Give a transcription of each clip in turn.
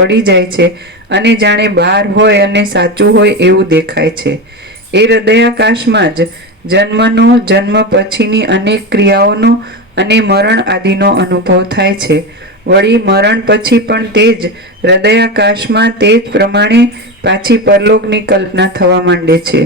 પડી જાય છે અને જાણે બહાર હોય અને સાચું હોય એવું દેખાય છે. એ હૃદયાકાશમાં જ જન્મનો, જન્મ પછીની અનેક ક્રિયાઓનો અને મરણ આદિનો અનુભવ થાય છે. વળી મરણ પછી પણ તે જ હૃદયાકાશમાં તે જ પ્રમાણે પાછી પરલોકની કલ્પના થવા માંડે છે.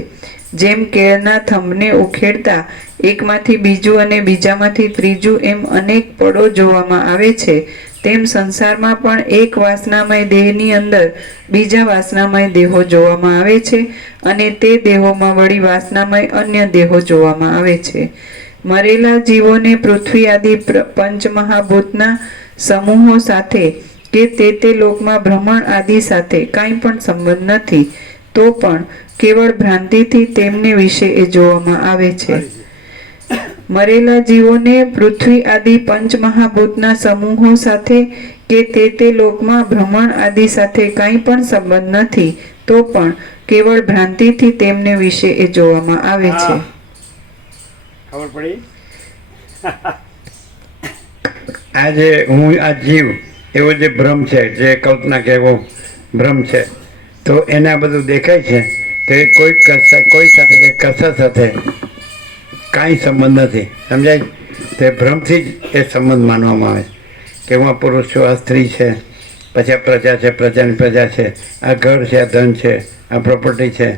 જેમ કેળના થંભને ઉખેડતા એકમાંથી બીજું અને બીજામાંથી ત્રીજું એમ અનેક પળો જોવામાં આવે છે, તેમ સંસારમાં પણ એક વાસનામય દેહની અંદર બીજા વાસનામય દેહો જોવામાં આવે છે અને તે દેહોમાં વળી વાસનામય અન્ય દેહો જોવામાં આવે છે. મરેલા જીવોને પૃથ્વી આદિ પંચમહાભૂતના સમૂહો સાથે કે તે લોકમાં ભ્રમણ આદિ સાથે કાંઈ પણ સંબંધ નથી, તો પણ કેવળ ભ્રાંતિથી તેમને વિશે એ જોવામાં આવે છે. મરેલા જીવોને પૃથ્વી આદિ પંચમહાભૂતના સમૂહો સાથે કે તે લોકમાં ભ્રમણ આદિ સાથે કાંઈ પણ સંબંધ નથી, તો પણ કેવળ ભ્રાંતિથી તેમને વિશે એ જોવામાં આવે છે. ખબર પડી? આ જે હું આ જીવ એવો જે ભ્રમ છે, જે કલ્પના કે એવો ભ્રમ છે, તો એને આ બધું દેખાય છે, તો એ કોઈ સાથે કે કશા સાથે કાંઈ સંબંધ નથી. સમજાય? તે ભ્રમથી જ એ સંબંધ માનવામાં આવે કે હું આ પુરુષ છું, આ સ્ત્રી છે, પછી આ પ્રજા છે, પ્રજાની પ્રજા છે, આ ઘર છે, આ ધન છે, આ પ્રોપર્ટી છે,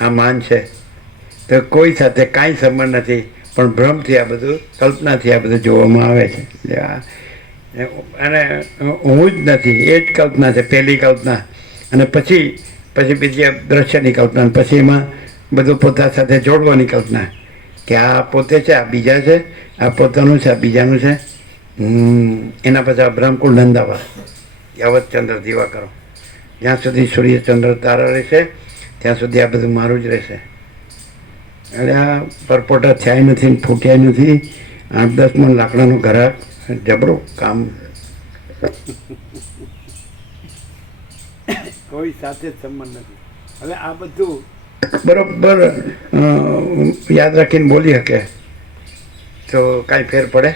આ માન છે. તો કોઈ સાથે કાંઈ સંબંધ નથી, પણ ભ્રમથી આ બધું, કલ્પનાથી આ બધું જોવામાં આવે છે. અને હું જ નથી, એ જ કલ્પના છે, પહેલી કલ્પના. અને પછી બીજી દ્રશ્યની કલ્પના, પછી એમાં બધું પોતા સાથે જોડવાની કલ્પના કે આ પોતે છે, આ બીજા છે, આ પોતાનું છે, આ બીજાનું છે. એના પછી આ બ્રહ્મકુળ નંદાવા યાવત ચંદ્ર દીવા કરો, જ્યાં સુધી સૂર્ય ચંદ્ર તારા રહેશે ત્યાં સુધી આ બધું મારું જ રહેશે. એટલે આ પરપોટા થયા નથી, ફૂટ્યા નથી. 8-10 મણ લાકડાનું ઘરાક, જબરું કામ. કોઈ સાથે સંબંધ નથી. હવે આ બધું બરોબર યાદ રાખીને બોલી શકે તો કાંઈ ફેર પડે?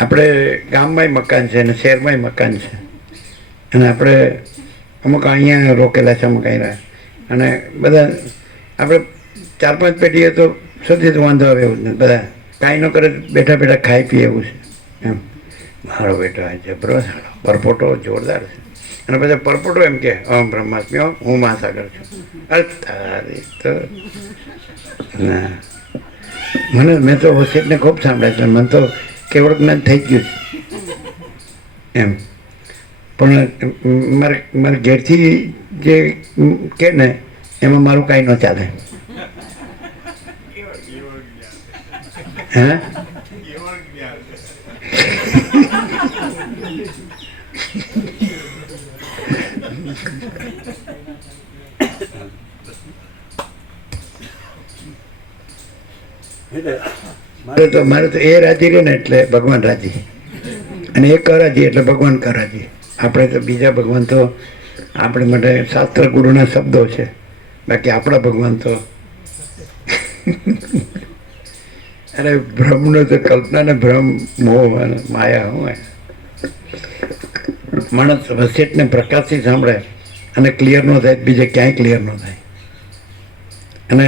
આપણે ગામમાંય મકાન છે અને શહેરમાંય મકાન છે, અને આપણે અમુક અહીંયા રોકેલા છે, અમુક અહીંયા, અને બધા આપણે 4-5 પેઢીએ તો સુધી વાંધો આવે એવું જ નથી. બધા કાંઈ ન કરે, બેઠા બેઠા ખાઈ પીએ એવું છે. એમ મારો બેટો આ જબરો પરપોટો જોરદાર છે. અને પછી પરપોટો એમ કે બ્રહ્માસ્મી, હું મહાસાગર છું. અરે તો ના, મેં તો વસિતને ખૂબ સાંભળ્યા છે, મને તો કેવળ જ્ઞાન થઈ ગયું છે એમ. પણ મારે ઘેરથી જે કે ને એમાં મારું કાંઈ ન ચાલે. હે મારે તો એ રાજી રહે ને એટલે ભગવાન રાજી, અને એ કરાજી એટલે ભગવાન કરાજી. આપણે તો બીજા ભગવાન તો આપણે માટે શાસ્ત્ર ગુરુના શબ્દો છે, બાકી આપણા ભગવાન તો અરે ભ્રમનો તો કલ્પના ને ભ્રમ, મોહ, માયા હોય. માણસ વસેટને પ્રકાશથી સાંભળે અને ક્લિયર ન થાય, બીજે ક્યાંય ક્લિયર ન થાય. અને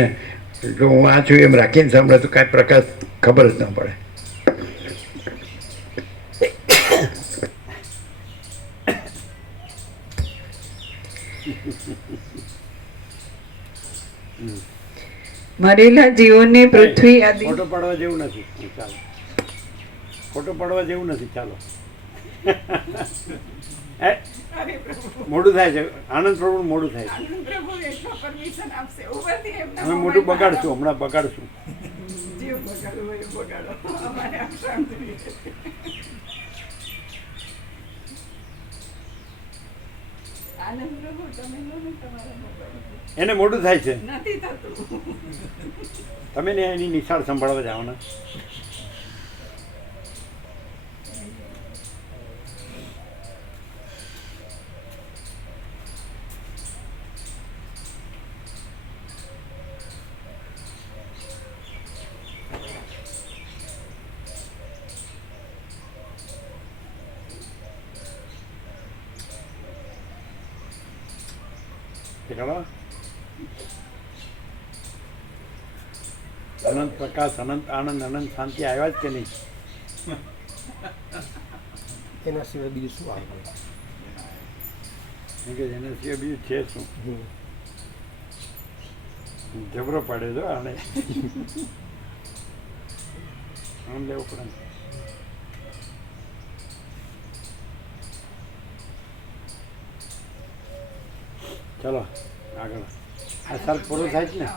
જો હું આ છું એમ રાખીને સાંભળે તો કાંઈ પ્રકાશ ખબર જ ન પડે. મરેલા જીવોને પૃથ્વી આદિ ફોટો પાડવા જેવું નથી, ચાલો. ફોટો પાડવા જેવું નથી, ચાલો. મોડું થાય છે, આનંદ પ્રભુ મોડું થાય છે. અમે મોટું બગાડશું, હમણાં બગાડશું. એને મોડું થાય છે, તમે ને એની નિશાળ સંભાળવા જાઓ ને. ચલો અનંત પ્રકાશ, અનંત આનંદ, અનંત શાંતિ આવ્યા જ કે નહીં? એના સિવાય બીજું શું આવે? કેમ કે એના સિવાય બીજું છે શું? જબરો પાડે જો આને આમ લેવું પડે. ચલો આગળ. આ સર્પ પૂરો થાય છે ને?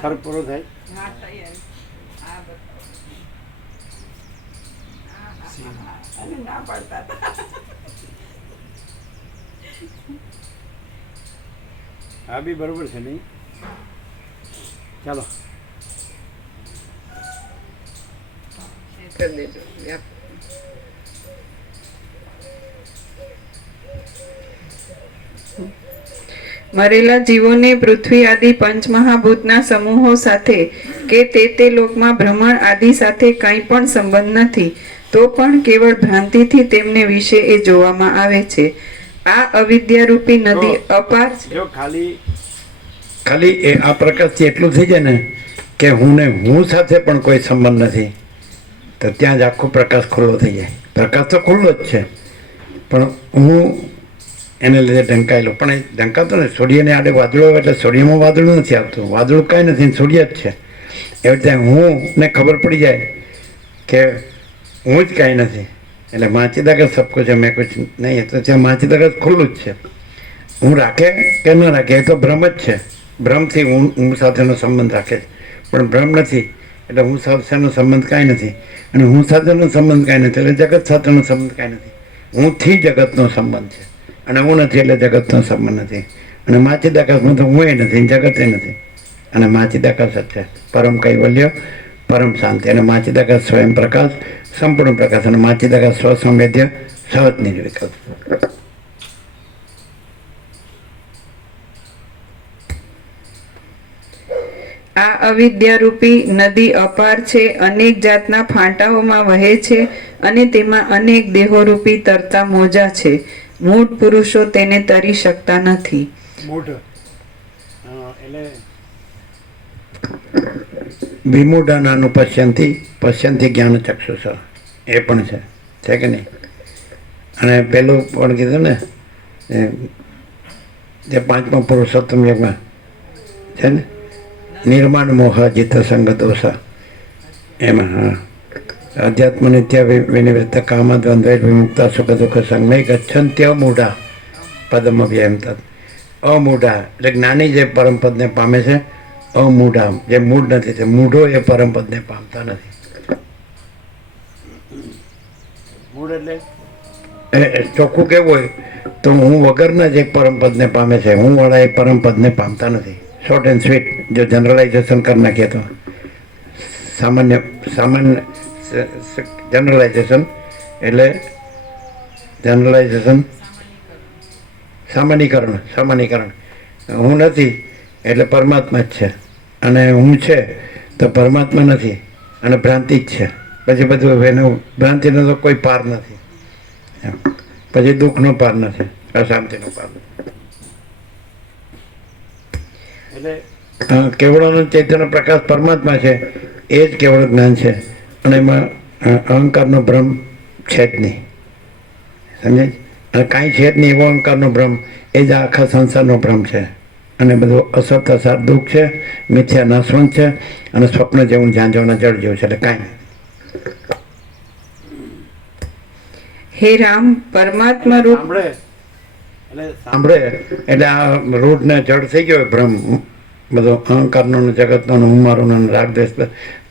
સર્પ પૂરો થાય. આ બી બરોબર છે નહીં? ચાલો કરી દેજો. મરેલા જીવોને પૃથ્વી આદિ પંચમહાભૂતના સમૂહો સાથે કે તે લોકમાં ભ્રમણ આદિ સાથે કંઈ પણ સંબંધ નથી, તો પણ કેવળ ભ્રાંતિથી તેમને વિશે એ જોવામાં આવે છે. આ અવિદ્યારૂપી નદી અપાર છે. જો ખાલી એ આ પ્રકાશથી એટલું થઈ જાય ને કે હું ને હું સાથે પણ કોઈ સંબંધ નથી, તો ત્યાં જ આખો પ્રકાશ ખુલ્લો થઈ જાય. પ્રકાશ તો ખુલ્લો જ છે, પણ હું એને લીધે ઢંકાયેલો. પણ એ ઢંકાતો ને સૂર્યને આડે વાદળો આવે એટલે સૂર્યમાં વાદળું નથી આવતું, વાદળું કાંઈ નથી, સૂર્ય જ છે. એવી રીતે હું ને ખબર પડી જાય કે હું જ કાંઈ નથી, એટલે માચીદાગર સબ કુછ મેં કુછ નહીં, તો ત્યાં માચીદાગર ખુલ્લું જ છે. હું રાખે કે ન રાખે એ તો ભ્રમ જ છે. ભ્રમથી હું સાથેનો સંબંધ રાખે છે, પણ ભ્રમ નથી એટલે હું સાથેનો સંબંધ કાંઈ નથી, અને હું સાથેનો સંબંધ કાંઈ નથી એટલે જગત સાથેનો સંબંધ કાંઈ નથી. હુંથી જગતનો સંબંધ છે, અને હું નથી એટલે જગતનો સંબંધ નથી. અને માચીદાકાશમાં તો હું એ નથી, જગત એ નથી, અને માચીદાકાશ જ છે. પરમ કૈવલ્ય, પરમ શાંતિ. અને માચીદાકાશ સ્વયં પ્રકાશ, સંપૂર્ણ પ્રકાશ. અને માચીદાકાશ સ્વસંવેદ્ય, સહજ નિર્વિકલ્પ. આ અવિદ્યારૂપી નદી અપાર છે, અનેક જાતના ફાંટાઓમાં વહે છે, અને તેમાં અનેક દેહોરૂપી તરતા મોજા છે. મૂઢ પુરુષો તેને તરી શકતા નથી. મૂઢ એટલે વિમૂઢાનાનું પશ્યંતી જ્ઞાન ચક્ષુષ, એ પણ છે કે નહીં? અને પેલું પણ કીધું ને જે પાંચમા પુરુષોત્તમ યુગમાં છે ને, નિર્માણ મોહ જીત સંગ દોષ, એમાં હા અધ્યાત્મ નિત્ય વિનિવૃત્ત કામ દ્વંદ્વ વિમુક્તા સુખ દુઃખ સંગમય ગચ્છંત્ય મૂઢા પદમ અભ્યમ તદ. અમૂઢા એટલે જ્ઞાની જે પરમપદને પામે છે, અમૂઢા જે મૂઢ નથી, તે મૂઢો એ પરમપદને પામતા નથી. મૂઢ એટલે ચોખ્ખું કેવું હોય તો હું વગરના જ એક પરમપદને પામે છે, હું વાળા એ પરમપદને પામતા નથી. શોર્ટ એન્ડ સ્વીટ જો જનરલાઇઝેશન કરી નાખીએ તો, સામાન્ય જનરલાઇઝેશન એટલે સામાન્યકરણ. હું નથી એટલે પરમાત્મા જ છે, અને હું છે તો પરમાત્મા નથી, અને ભ્રાંતિ જ છે. પછી બધું એનું ભ્રાંતિનો તો કોઈ પાર નથી, પછી દુઃખનો પાર નથી, અશાંતિનો પાર નથી. એટલે કેવળોનો ચૈતન્ય પ્રકાશ પરમાત્મા છે, એ જ કેવળ જ્ઞાન છે, અને એમાં અહંકારનો ભ્રમ છે જ નહીં. સમજાય? અને કાંઈ છે જ નહીં એવો અહંકારનો ભ્રમ, એ જ આખા સંસારનો ભ્રમ છે. અને બધું અસત અસાર દુઃખ છે, મિથ્યા નાશવંત છે, અને સ્વપ્ન જેવું ઝાંઝવાના જળ જેવું છે. એટલે કાંઈ હે રામ, પરમાત્મા રૂપ સાંભળે એટલે આ રૂઢ ને જળ થઈ ગયો ભ્રમ, બધો અહંકારનો ને જગતનો ને હું મારો ને રાગ દ્વેષ,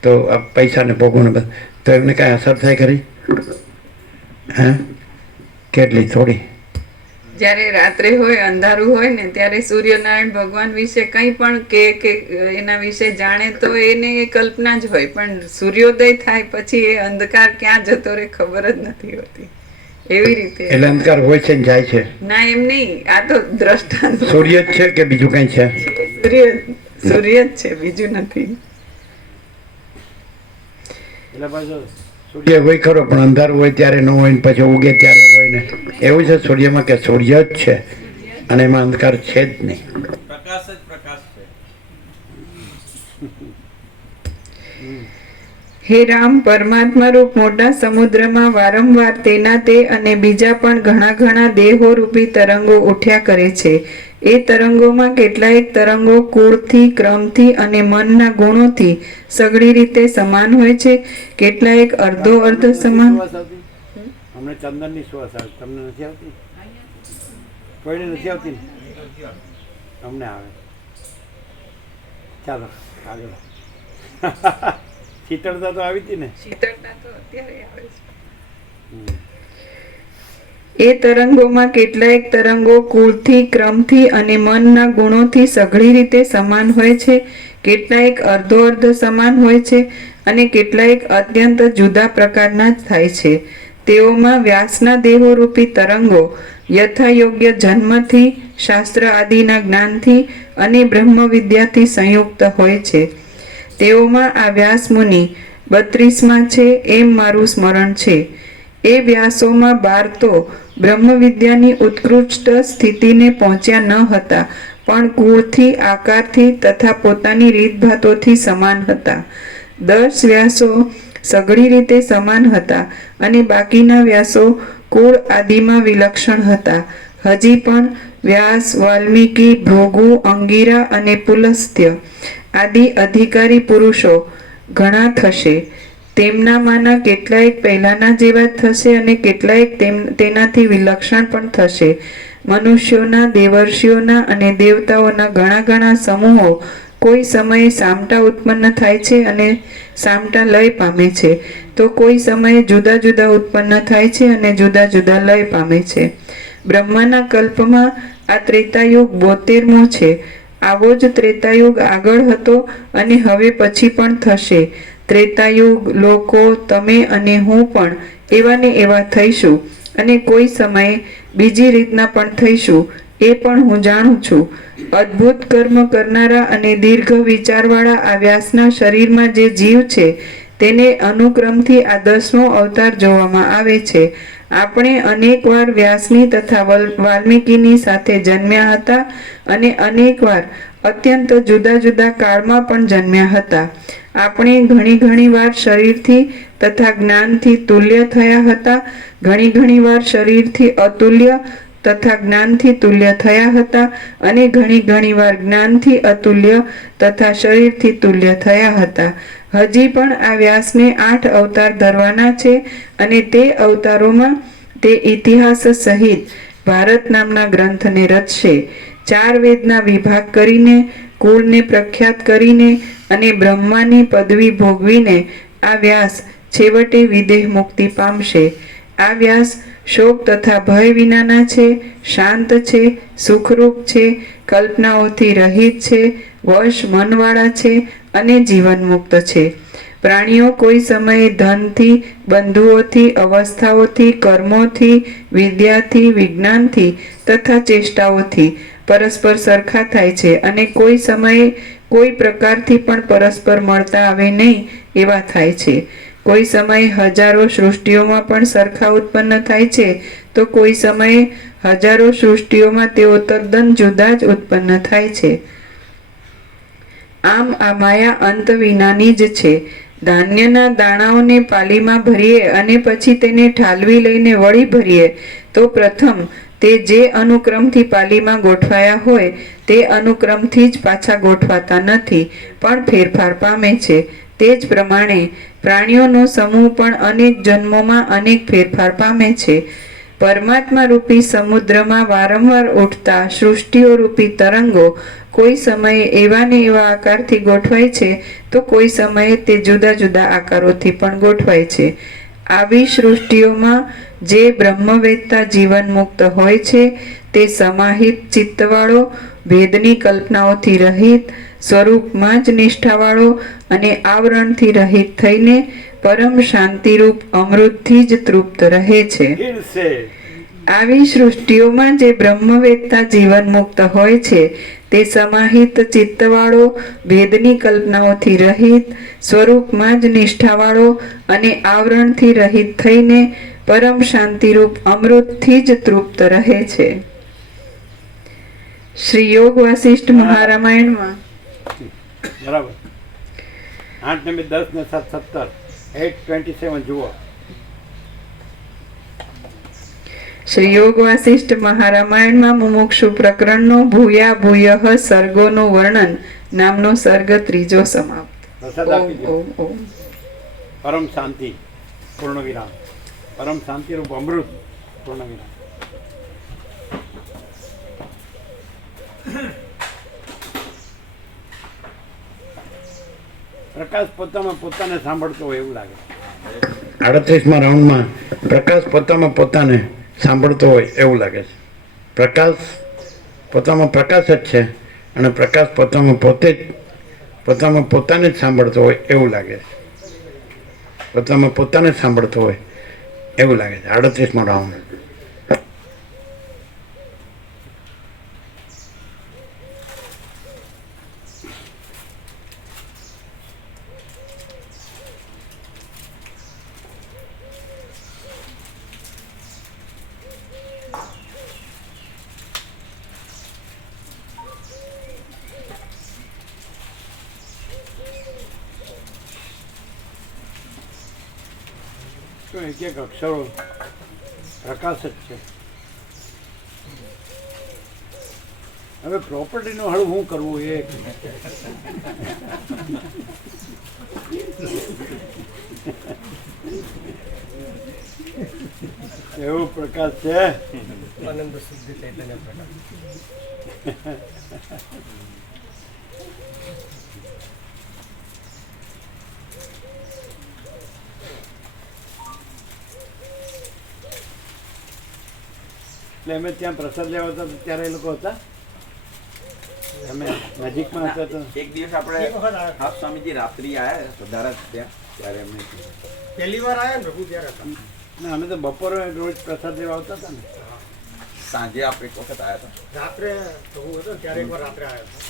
તો આ પૈસાને ભોગવું ને તો એમને કાંઈ અસર થાય ખરી? હે કેટલી થોડી. જ્યારે રાત્રે હોય, અંધારું હોય ને, ત્યારે સૂર્યનારાયણ ભગવાન વિશે કંઈ પણ કે એના વિશે જાણે તો એને એ કલ્પના જ હોય, પણ સૂર્યોદય થાય પછી એ અંધકાર ક્યાં જતો રહે ખબર જ નથી હોતી. એવી રીતે એટલે અંધકાર હોય છે ને જાય છે? ના, એમ નહીં, આ તો દ્રષ્ટાંત. સૂર્ય જ છે કે બીજું કઈ છે? સૂર્ય જ છે, બીજું નથી. એટલે પાછું સૂર્ય હોય ખરો, પણ અંધારું હોય ત્યારે ન હોય, ને પછી ઉગે ત્યારે હોય ને, એવું છે સૂર્યમાં કે સૂર્ય જ છે, અને એમાં અંધકાર છે જ નહીં. પ્રકાશ જ પ્રકાશ છે. હે રામ, પરમાત્મા રૂપ મોટા સમુદ્રમાં વારંવાર તેના તે અને બીજા પણ ઘણા ઘણા દેહો રૂપી તરંગો ઉઠ્યા કરે છે. એ તરંગોમાં કેટલાક તરંગો કુળથી, ક્રમથી અને મનના ગુણોથી સઘળી રીતે સમાન હોય છે, કેટલાક અર્ધો અર્ધ સમાન. અમને ચંદનની સુવાસ આવે, તમને નથી આવતી? કોઈને નથી આવતી ને? અમને આવે. ચાલો આગળ. શીતળતા તો આવી હતી ને? શીતળતા તો અત્યારે આવે છે. એ તરંગોમાં કેટલાક તરંગો કુળથી, ક્રમથી અને મનના ગુણોથી સઘળી રીતે સમાન હોય છે, કેટલાક અર્ધો અર્ધ સમાન હોય છે અને કેટલાક અત્યંત જુદા પ્રકારના જ થાય છે. તેઓમાં વ્યાસના દેહો રૂપી તરંગો યથાયોગ્ય જન્મથી, શાસ્ત્ર આદિના જ્ઞાનથી અને બ્રહ્મ વિદ્યાથી સંયુક્ત હોય છે. તેઓમાં આ વ્યાસ મુનિ 32માં છે એમ મારું સ્મરણ છે. એ વ્યાસોમાં 12 તો બ્રહ્મ વિદ્યાની ઉત્કૃષ્ટ સ્થિતિને પહોંચ્યા ન હતા, પણ કુળથી, આકારથી તથા પોતાની રીતભાતોથી સમાન હતા. 10 વ્યાસો સઘળી રીતે સમાન હતા અને બાકીના વ્યાસો કુળ આદિમાં વિલક્ષણ હતા. હજી પણ વ્યાસ, વાલ્મીકી, ભૃગુ, અંગિરા અને પુલસ્ત્ય આદિ અધિકારી પુરુષો ઘણા થશે. તેમનામાંના કેટલાક પહેલાના જેવા થશે અને કેટલાક તેનાથી વિલક્ષણ પણ થશે. મનુષ્યોના, દેવર્ષિઓના અને દેવતાઓના ઘણા ઘણા સમૂહો કોઈ સમયે સામટા ઉત્પન્ન થાય છે અને સામટા લય પામે છે, તો કોઈ સમયે જુદા જુદા ઉત્પન્ન થાય છે અને જુદા જુદા લય પામે છે. બ્રહ્માના કલ્પમાં આ ત્રેતાયુગ 72મો છે. આવો જ ત્રેતાયુગ આગળ હતો અને હવે પછી પણ થશે. ત્રેતાયુગ લોકો, તમે અને હું પણ એવા ને એવા થઈશું અને કોઈ સમયે બીજી રીતના પણ થઈશું, એ પણ હું જાણું છું. અદ્ભુત કર્મ કરનારા અને દીર્ઘ વિચારવાળા આ વ્યાસના શરીરમાં જે જીવ છે તેને અનુક્રમથી આ 10મો અવતાર જોવામાં આવે છે. આપણે અનેકવાર વ્યાસની તથા વાલ્મીકીની સાથે જન્મ્યા હતા અને અનેકવાર અત્યંત જુદા જુદા કાળમાં પણ જન્મ્યા હતા. આપણે ઘણી ઘણી વાર શરીરથી તથા જ્ઞાનથી તુલ્ય થયા હતા, ઘણી ઘણી વાર શરીરથી અતુલ્ય તથા જ્ઞાનથી તુલ્ય થયા હતા અને ઘણી ઘણી વાર જ્ઞાનથી અતુલ્ય તથા શરીરથી તુલ્ય થયા હતા. હજી પણ આ વ્યાસને 8 અવતાર ધરવાના છે અને તે અવતારોમાં તે ઇતિહાસ સહિત ભારત નામના ગ્રંથને રચશે. 4 વેદના વિભાગ કરીને, કુળને પ્રખ્યાત કરીને અને બ્રહ્માની પદવી ભોગવીને આ વ્યાસ છેવટે વિદેહ મુક્તિ પામશે. આ વ્યાસ શોક તથા ભય વિનાના છે, શાંત છે, સુખરૂપ છે, કલ્પનાઓથી રહિત છે, વશ મનવાળા છે અને જીવનમુક્ત છે. પ્રાણીઓ કોઈ સમયે ધનથી, બંધુઓથી, અવસ્થાઓથી, કર્મોથી, વિદ્યાથી, વિજ્ઞાનથી તથા ચેષ્ટાઓથી પરસ્પર સરખા થાય છે અને કોઈ સમયે કોઈ પ્રકારથી પણ પરસ્પર મળતા આવે નહીં એવા થાય છે. કોઈ સમયે હજારો સૃષ્ટિઓમાં પણ સરખા ઉત્પન્ન થાય છે, તો કોઈ સમયે હજારો સૃષ્ટિઓમાં તેઓ તદ્દન જુદા જ ઉત્પન્ન થાય છે. આમ આ માયા અંત વિનાની જ છે. ધાન્યના દાણાઓને પાલીમાં ભરીએ અને પછી તેને ઠાલવી લઈને વળી ભરીએ તો પ્રથમ તે જે અનુક્રમથી પાલીમાં ગોઠવાયા હોય તે અનુક્રમથી જ પાછા ગોઠવાતા નથી, પણ ફેરફાર પામે છે. તે જ પ્રમાણે પ્રાણીઓનો સમૂહ પણ અનેક જન્મોમાં અનેક ફેરફાર પામે છે. પરમાત્મા રૂપી સમુદ્રમાં વારંવાર ઉઠતા સૃષ્ટિઓ રૂપી તરંગો કોઈ સમયે એવા ને એવા આકારથી ગોઠવાય છે, તો કોઈ સમયે તે જુદા જુદા આકારોથી પણ ગોઠવાય છે. આવી સૃષ્ટિઓમાં જે બ્રહ્મવેત્તા જીવન મુક્ત હોય છે તે સમાહિત ચિત્તવાળો, ભેદની કલ્પનાઓથી રહિત, સ્વરૂપમાં જ નિષ્ઠાવાળો અને આવરણથી રહિત થઈને પરમ શાંતિરૂપ અમૃતથી જ તૃપ્ત રહે છે. આવી સૃષ્ટિઓમાં જે બ્રહ્મવેત્તા જીવન મુક્ત હોય છે તે સમાહિત ચિત્તવાળો, ભેદની કલ્પનાઓથી રહિત, સ્વરૂપમાં જ નિષ્ઠાવાળો અને આવરણથી રહિત થઈને પરમ શાંતિરૂપ અમૃતથી જ તૃપ્ત રહે છે. શ્રી યોગ વાસિષ્ઠ મહારામાયણમાં બરાબર 8 ને 10 ને 7 17 8:27 જુઓ. શ્રી યોગ વાસિષ્ઠ મહારામાયણમાં મુમુક્ષુ પ્રકરણનો ભૂયા ભૂયઃ સર્ગોનું વર્ણન નામનો સર્ગ 3 સમાપ્ત. પ્રસાદ આપી દો. ઓમ ઓમ. પરમ શાંતિ પૂર્ણ વિરામ. પરમ શાંતિ રૂપ અમૃત પૂર્ણ વિરામ. પ્રકાશ પોતામાં પોતાને સાંભળતો હોય એવું લાગે. 38મા રાઉન્ડમાં પ્રકાશ પોતામાં પોતાને સાંભળતો હોય એવું લાગે છે. પ્રકાશ પોતામાં પ્રકાશ જ છે અને પ્રકાશ પોતામાં પોતાને જ સાંભળતો હોય એવું લાગે છે. પોતામાં પોતાને જ સાંભળતો હોય એવું લાગે છે. 38મા રાઉન્ડ. એક એક અક્ષરો પ્રકાશ જ છે. હવે પ્રોપર્ટીનું હળું શું કરવું એ એવો પ્રકાશ છે. આનંદ શુદ્ધ ચૈતન્ય પ્રકાશ. એટલે અમે ત્યાં પ્રસાદ લેવા હતા તો ત્યારે એ લોકો હતા. અમે નજીકમાં હતા તો એક દિવસ આપણે એક વખત આવ્યા. આપ સ્વામીજી રાત્રિ આયા વધારા ત્યાં ત્યારે અમે પહેલી વાર આવ્યા ને પ્રભુ ત્યારે હતા. ના, અમે તો બપોરે રોજ પ્રસાદ લેવા આવતા હતા ને. સાંજે આપણે એક વખત આવ્યા હતા. રાત્રે પ્રભુ હતો ને ત્યારે એકવાર રાત્રે આવ્યા હતા.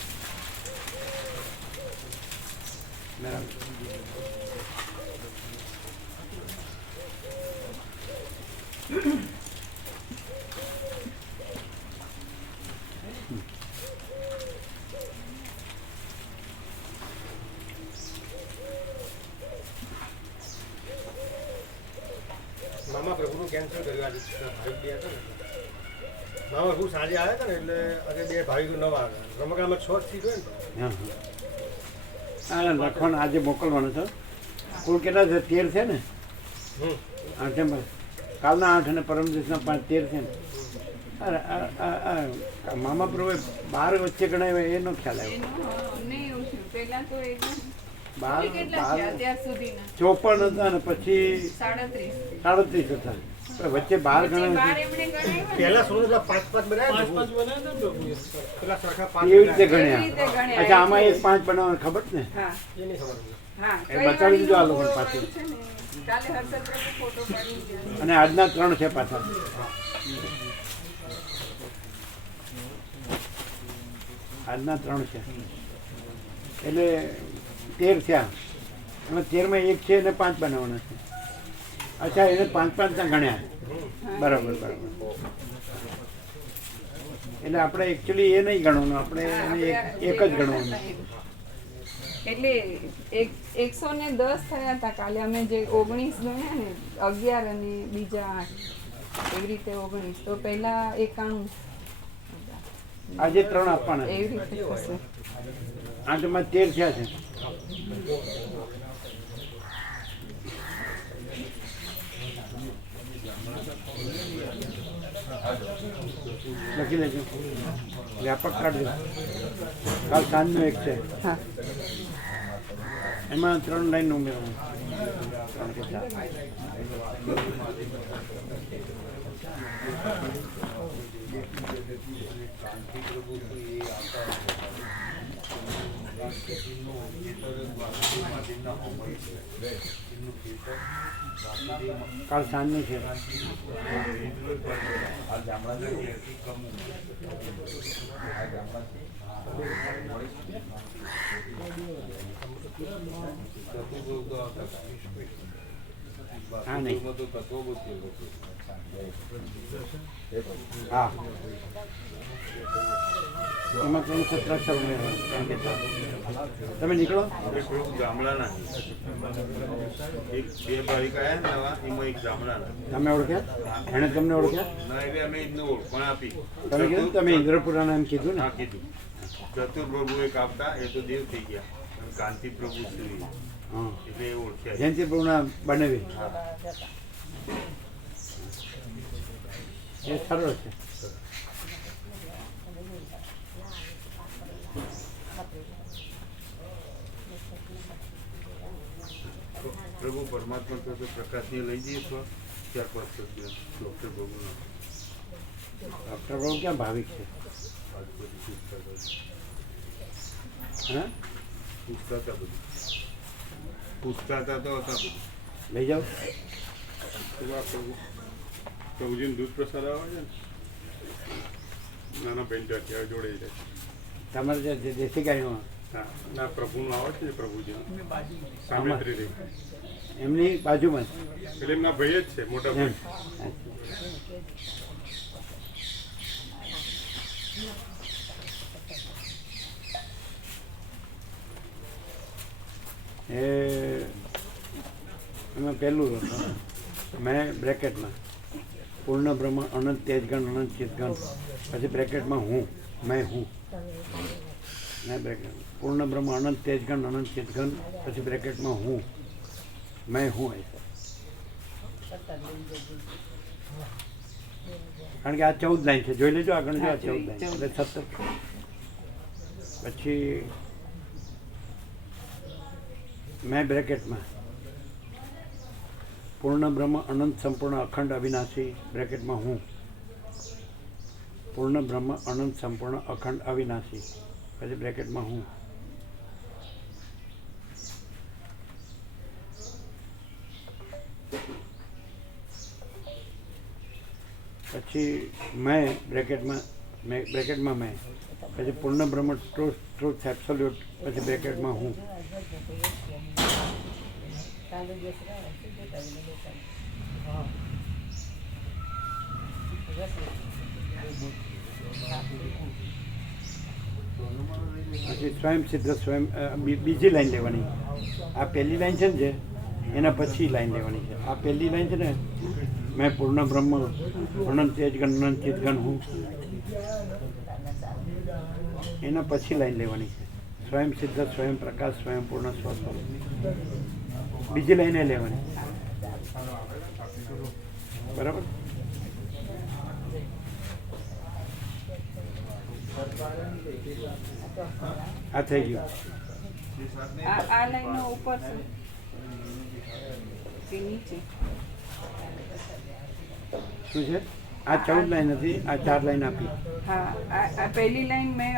બરાબર. મામા પ્રભુનું કેન્સલ કર્યું આજે ભાવિક બે હતા ને એટલે. મામા પ્રભુ સાંજે આવ્યા હતા ને એટલે આજે બે ભાવિકો નવા આવ્યા. રમકડામાં 6 સીટ હોય ને. હા હા લખવાનું આજે મોકલવાનું છે. કુલ કેટલા છે? 13 છે ને? હમ. 8 કાલના 8 અને પરમ દિવસના 5 13 છે ને? અરે મામા પ્રભુએ 12 વચ્ચે ગણાવ્યા એનો ખ્યાલ આવ્યો. 54 હતા ને પછી 37 હતા. વચ્ચે 12 ગણાવ્યા. પહેલા સોના 5 બનાવ્યા ને પ્રભુ. પેલા સરખા 5 એવી રીતે ગણ્યા. અચ્છા, આમાં એક 5 બનાવવાનું ખબર છે ને? એ નહીં ખબર મને. એ બતાવી દીધું આ લોકો પાછું. અને આજના 3 છે પાછા. આજના 3 છે એટલે 13 થયા. અને 13માં 1 છે અને 5 બનાવવાના છે. અચ્છા, એને 5 ના ગણ્યા. બરાબર બરાબર. એટલે આપણે એકચ્યુઅલી એ નહીં ગણવાનું, આપણે એને એક જ ગણવાનું. એટલે 110 થયા હતા કાલે. અમે જે 19 ગણ્યા ને 11 અને બીજા 8 એવી રીતે 19 તો પહેલા 91 આજે 3 આપવાના. એવી રીતે થશે. 8માં 13 થયા છે. લખી લેજો. વ્યાપક કાઢજો. કાલ સાંજનો એક છે. હા. એમાં 3 લાઈન ઉમેરવાનું. 3 કે 4 કાલ સાંજનું છે. હા નહીં હા એમાં 300 અક્ષર ઉમેરવાના. તમે નીકળો. ગામડાના એક બે ભાઈ કયા નવા એમાં એક ગામડાના તમે ઓળખ્યા? એણે તમને ઓળખ્યા? ના એટલે અમે એમને ઓળખાણ આપી. તમે કીધું તમે ઇન્દ્રપુરાના એમ કીધું ને? હા કીધું. ચતુર પ્રભુ એક આપતા એ તો દેવ થઈ ગયા. અને કાંતિ પ્રભુ શ્રી હા એટલે એ ઓળખ્યા. જયંતિ પ્રભુના બનાવી એ સરળ છે. પ્રભુ પરમાત્મા તો પ્રકાશને લઈ જઈએ તો 4-5 સભ્ય ડૉક્ટર પ્રભુનો ડૉક્ટર પ્રભુ ક્યાં ભાવિક છે? હા પૂછતા હતા બધું પૂછતા હતા તો હતા બધું. લઈ જાઓ. પ્રભુજીને દૂધ પ્રસાદ આવે છે ને નાના બેન ત્યાં જોડે જાય. તમારે જે દેશી ગાયો હા ના પ્રભુનું આવે છે ને પ્રભુજીનું સામેત્રી રહી એમની બાજુમાં એટલે એમના ભાઈ જ છે મોટા એમ. ભાઈ. એ એમાં પહેલું મેં બ્રેકેટમાં પૂર્ણ બ્રહ્મ અનંત તેજગણ અનંત ચિતગણ પછી બ્રેકેટમાં હું મેં હું મેં બ્રેકેટ પૂર્ણ બ્રહ્મ અનંત તેજગણ અનંત ચિતગણ પછી બ્રેકેટમાં હું મેં હું કારણ કે આ 14 લાઈન છે. જોઈ લેજો આગળ જો આ 14 લાઈન એટલે 17 પછી મેં બ્રેકેટમાં પૂર્ણ બ્રહ્મ અનંત સંપૂર્ણ અખંડ અવિનાશી બ્રેકેટમાં હું પૂર્ણ બ્રહ્મ અનંત સંપૂર્ણ અખંડ અવિનાશી પછી બ્રેકેટમાં હું પછી મેં બ્રેકેટમાં મેં પછી પૂર્ણ બ્રહ્મ ટ્રુથ એબ્સોલ્યુટ પછી બ્રેકેટમાં હું પછી સ્વયં સિદ્ધ સ્વયં બીજી લાઈન લેવાની. આ પહેલી લાઈન છે ને જે એના પછી લાઈન લેવાની છે. આ પહેલી લાઈન છે ને મેં પૂર્ણ બ્રહ્મ અનંત તેજગણ અનંત ચિતગણ હું એના પછી લાઈન લેવાની છે. સ્વયં સિદ્ધ સ્વયં પ્રકાશ સ્વયં પૂર્ણ સ્વસ્વરૂપ બીજી લાઈને લેવાની. બરાબર. આ થઈ ગયું. આ લાઈનનો ઉપર છે કે નીચે? શું છે? આ 14 લાઈન હતી, આ 4 લાઈન આપી. હા આ પહેલી લાઈન મેં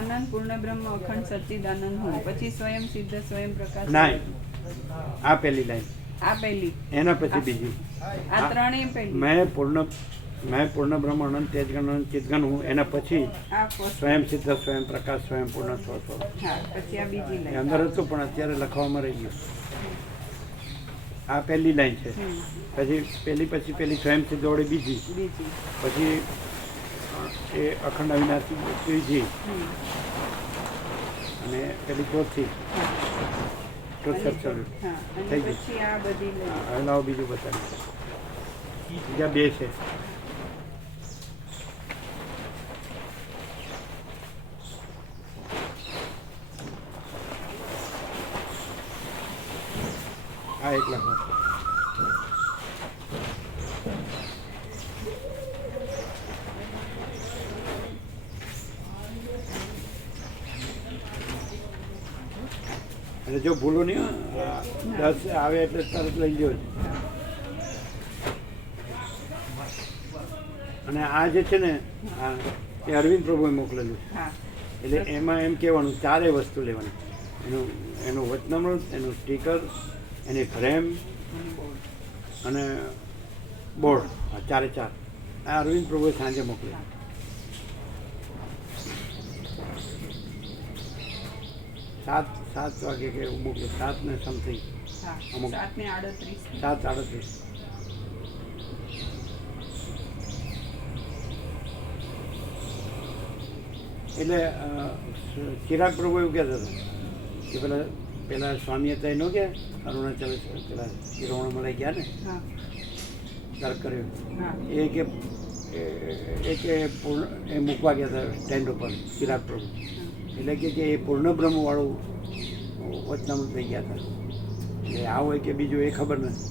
અનંત પૂર્ણ બ્રહ્મ અખંડ સચ્ચિદાનંદ હું પછી સ્વયં સિદ્ધ સ્વયં પ્રકાશ. ના, આ પહેલી લાઈન. આ પહેલી એના પછી બીજી. આ ત્રણેય પહેલી. મેં પૂર્ણ બ્રહ્મ અનંત તેજગણ અનંત ચિતગણ હું એના પછી આ first. સ્વયં સિદ્ધ સ્વયં પ્રકાશ સ્વયં પૂર્ણ સ્વસ્વરૂપ. હા પછી આ બીજી એ લાઈન. અંદર હતું પણ અત્યારે લખવામાં રહી ગયું. આ પહેલી લાઈન છે. પછી પેલી સ્વયં સિદ્ધ વડે બીજી પછી એ અખંડ અવિનાશી ત્રીજી અને પેલી ચોથી હા અને પછી આ બધી લાઈન. હવે લાવો બીજું બતાવી. બીજા 2 છે. આ એક લખો. અને જો ભૂલો નહીં હો, 10 આવે એટલે તરત લઈ લ્યો. અને આ જે છે ને એ અરવિંદ પ્રભુએ મોકલેલું છે. હા એટલે એમાં એમ કહેવાનું 4 વસ્તુ લેવાની. એનું વચનામૃત, એનું સ્ટીકર, એની ફ્રેમ અને બોર્ડ. આ 4 આ અરવિંદ પ્રભુએ સાંજે મોકલેલું. 7 વાગે કે એવું મોકલ્યું, 7 ને સમથિંગ. હા અમુક 7:38 7:38. એટલે ચિરાગ પ્રભુ એવું કહેતા હતા કે પેલા સ્વામી હતા ન કે અરુણાચલ પેલા શિરોમણી ગયા ને હા તર્ક કર્યો હા એ કે એ મૂકવા ગયા હતા સ્ટેન્ડ ઉપર ચિરાગ પ્રભુ એટલે કે એ પૂર્ણ બ્રહ્મવાળું વચનામૃત થઈ ગયા હતા એટલે આ હોય કે બીજું એ ખબર નથી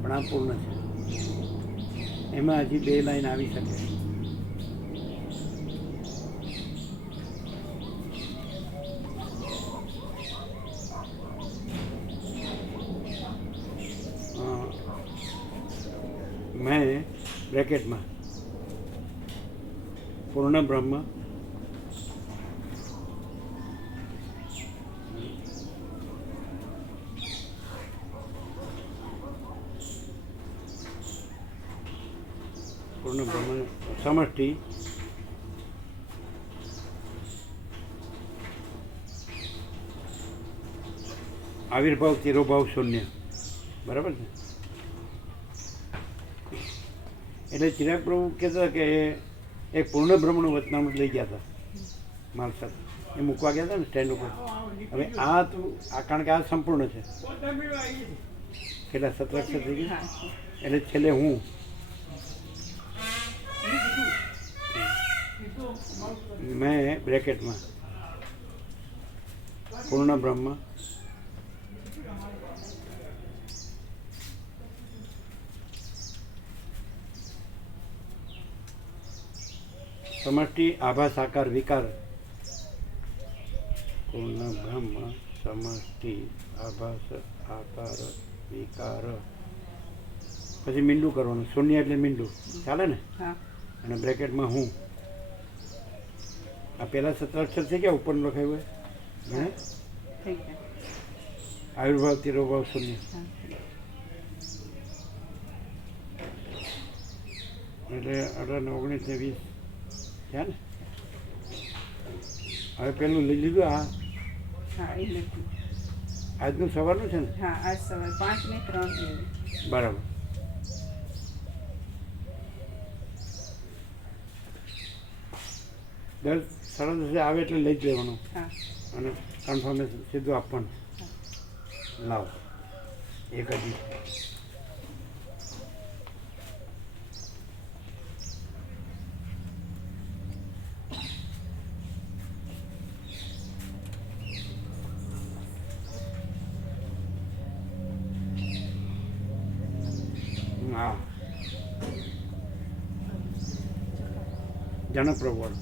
પણ આ પૂર્ણ છે એમાં હજી 2 લાઈન આવી શકે. મેં બ્રેકેટમાં પૂર્ણ બ્રહ્મ પૂર્ણ બ્રહ્મ સમષ્ટિ આવિર્ભાવ તિરોભાવ શૂન્ય બરાબર ને. એટલે ચિરાગ પ્રભુ કહેતા કે એ પૂર્ણ બ્રહ્મનું વચનામૃત લઈ ગયા હતા માલસર એ મૂકવા ગયા હતા ને સ્ટેન્ડ ઉપર. હવે આ તો કારણ કે આ સંપૂર્ણ છે કેટલા 17 અક્ષર થઈ ગયા એટલે છેલ્લે હું મેં બ્રેકેટમાં પૂર્ણ બ્રહ્મ સમષ્ટિ આભાસ આકાર વિકાર પૂર્ણ બ્રહ્મ સમષ્ટિ આભાસ આકાર વિકાર પછી મીંડું કરવાનું શૂન્ય એટલે મીંડું ચાલે ને હા અને બ્રેકેટમાં હું આ પહેલા 17 અક્ષર છે કે ઉપર લખાયું હોય હે થઈ ગયા આવિર્ભાવ તિરોભાવ શૂન્ય હા એટલે 18 ને 19 ને 20 થયા ને. હવે પેલું લઈ લીધું આ હા એ લખ્યું આજનું સવારનું છે ને હા આજ સવારે 5 ને 3 જેવું બરાબર. દર 10:30 આવે એટલે લઈ જ લેવાનું હા અને કન્ફર્મેશન સીધું આપવાનું. લાવ એક હજી હા જનપ્રવળ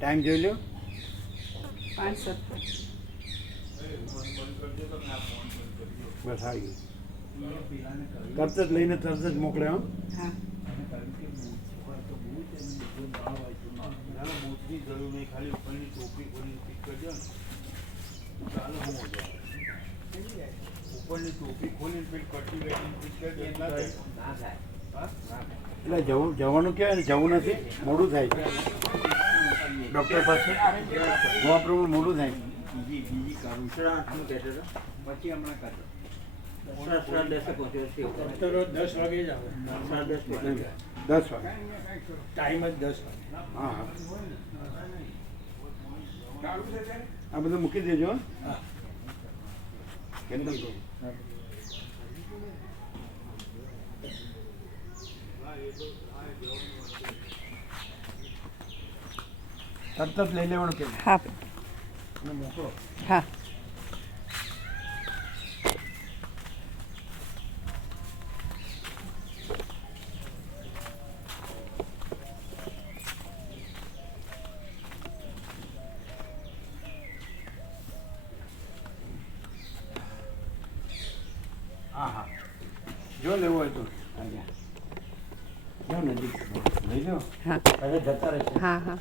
ટાઈમ જોઈ લો 5:17 બસ આવી ગયું તરત જ લઈને તરત જ મોકલે હો. હા મોટની જરૂર નહીં ખાલી ઉપરની ટોપી ખોલીને પીક કરજો ને ચાલો હું મજા આવે ઉપરની ટોપી ખોલીને પેલી કટી વેટીને પીક કરજો એટલા થાય એટલે જવાનું કહેવાય ને જવું નથી મોડું થાય ડૉક્ટર પાસે જોવા પ્રમાણે મોડું થાય. બીજી કરું પછી હમણાં કરજો 10 વાગે જ આવે 10 વાગે ટાઈમ જ 10 વાગે. હા હા આ બધું મૂકી દેજો હો. કેન્ડલ કહું તરત જ લઈ લેવાનું કે હા મોકલો. હા હા હા જો લેવો હોય તો જો નજીક લઈ લો હા હવે જતા રહેશે. હા હા